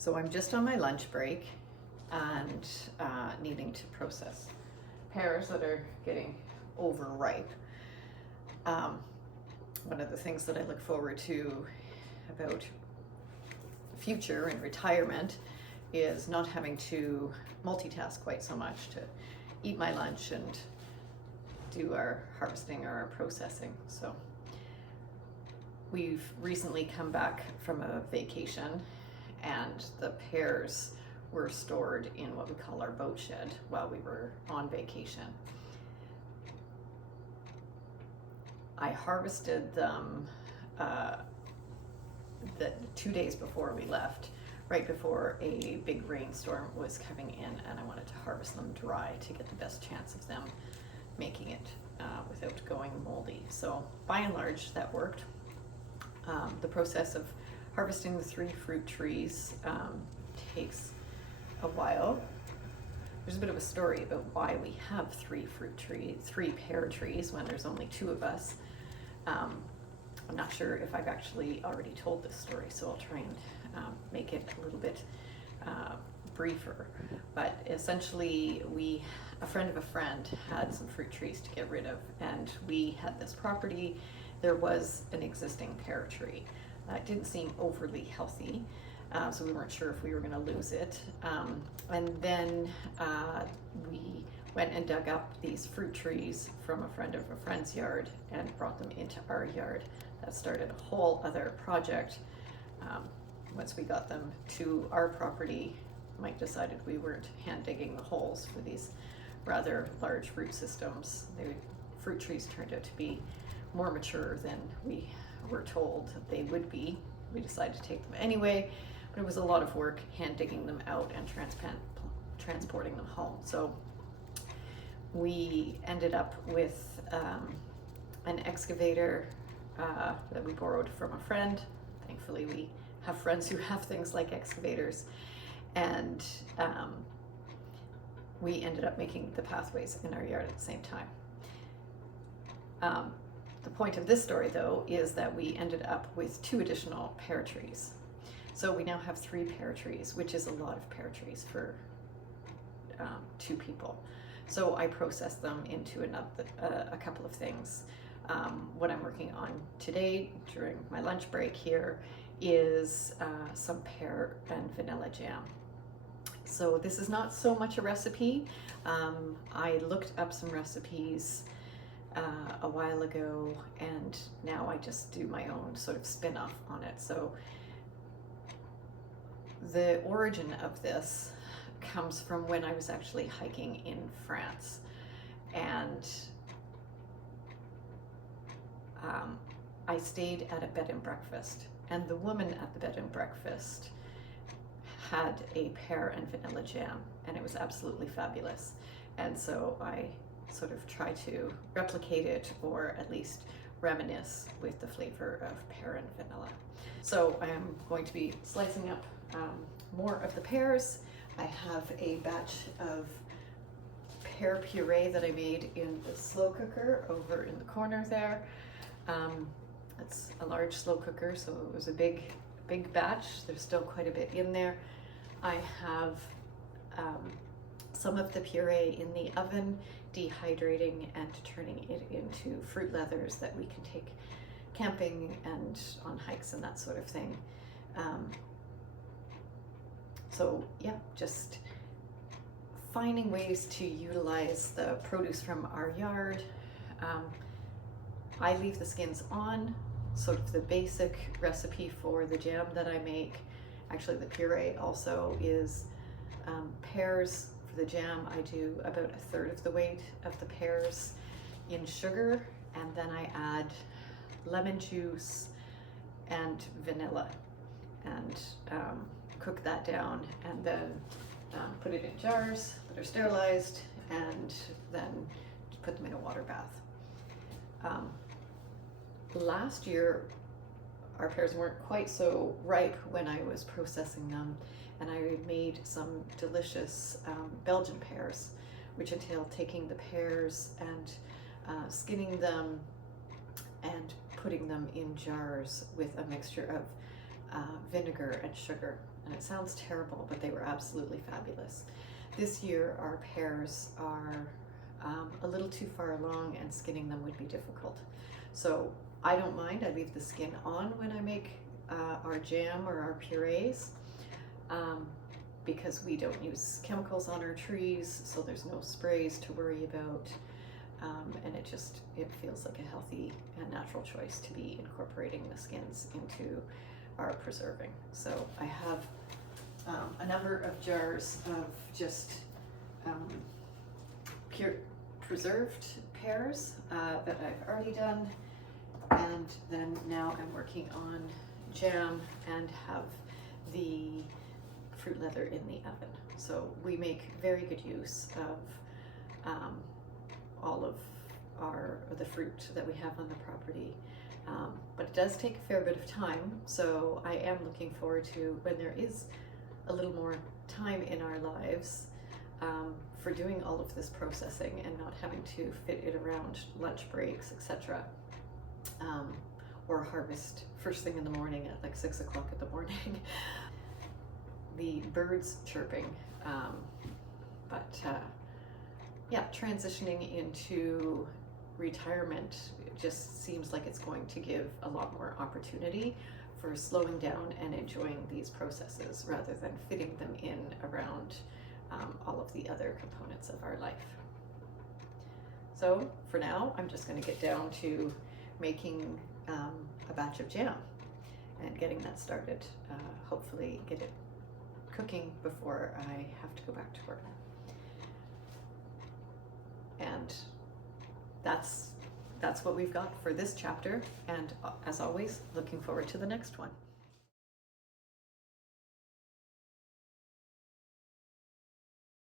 So I'm just on my lunch break and needing to process pears that are getting overripe. One of the things that I look forward to about future and retirement is not having to multitask quite so much, to eat my lunch and do our harvesting or our processing. So we've recently come back from a vacation, and the pears were stored in what we call our boat shed while we were on vacation. I harvested them the 2 days before we left, right before a big rainstorm was coming in, and I wanted to harvest them dry to get the best chance of them making it without going moldy. So by and large that worked. The process of harvesting the 3 fruit trees takes a while. There's a bit of a story about why we have 3 pear trees when there's only 2 of us. I'm not sure if I've actually already told this story, so I'll try and make it a little bit briefer. But essentially, a friend of a friend had some fruit trees to get rid of, and we had this property. There was an existing pear tree. It didn't seem overly healthy, so we weren't sure if we were going to lose it. And then we went and dug up these fruit trees from a friend of a friend's yard and brought them into our yard. That started a whole other project. Once we got them to our property, Mike decided we weren't hand digging the holes for these rather large root systems. The fruit trees turned out to be more mature than we were told they would be. We decided to take them anyway, but it was a lot of work hand digging them out and transporting them home. So we ended up with an excavator that we borrowed from a friend. Thankfully, we have friends who have things like excavators, and we ended up making the pathways in our yard at the same time. The point of this story, though, is that we ended up with 2 additional pear trees. So we now have 3 pear trees, which is a lot of pear trees for 2 people. So I processed them into a couple of things. What I'm working on today during my lunch break here is some pear and vanilla jam. So this is not so much a recipe. I looked up some recipes a while ago, and now I just do my own sort of spin-off on it. So the origin of this comes from when I was actually hiking in France, and I stayed at a bed and breakfast, and the woman at the bed and breakfast had a pear and vanilla jam, and it was absolutely fabulous. And so I sort of try to replicate it, or at least reminisce with the flavor of pear and vanilla. So I am going to be slicing up more of the pears. I have a batch of pear puree that I made in the slow cooker over in the corner there. It's a large slow cooker, so it was a big batch. There's still quite a bit in there. I have some of the puree in the oven, dehydrating and turning it into fruit leathers that we can take camping and on hikes and that sort of thing. So yeah, just finding ways to utilize the produce from our yard. I leave the skins on, sort of the basic recipe for the jam that I make. Actually, the puree also is pears. For the jam, I do about 1/3 of the weight of the pears in sugar, and then I add lemon juice and vanilla, and cook that down, and then put it in jars that are sterilized, and then put them in a water bath. Last year, our pears weren't quite so ripe when I was processing them, and I made some delicious Belgian pears, which entail taking the pears and skinning them and putting them in jars with a mixture of vinegar and sugar. and it sounds terrible, but they were absolutely fabulous. This year our pears are a little too far along, and skinning them would be difficult. So I don't mind, I leave the skin on when I make our jam or our purees, because we don't use chemicals on our trees, so there's no sprays to worry about, and it feels like a healthy and natural choice to be incorporating the skins into our preserving. So I have a number of jars of just pure preserved pears that I've already done, and then now I'm working on jam and have the fruit leather in the oven. So we make very good use of all of the fruit that we have on the property, but it does take a fair bit of time. So I am looking forward to when there is a little more time in our lives for doing all of this processing and not having to fit it around lunch breaks, etc. Or harvest first thing in the morning at like 6 o'clock in the morning. The birds chirping, yeah, transitioning into retirement just seems like it's going to give a lot more opportunity for slowing down and enjoying these processes rather than fitting them in around all of the other components of our life. So for now, I'm just going to get down to making a batch of jam and getting that started. Hopefully get it cooking before I have to go back to work. And that's what we've got for this chapter, and as always, looking forward to the next one.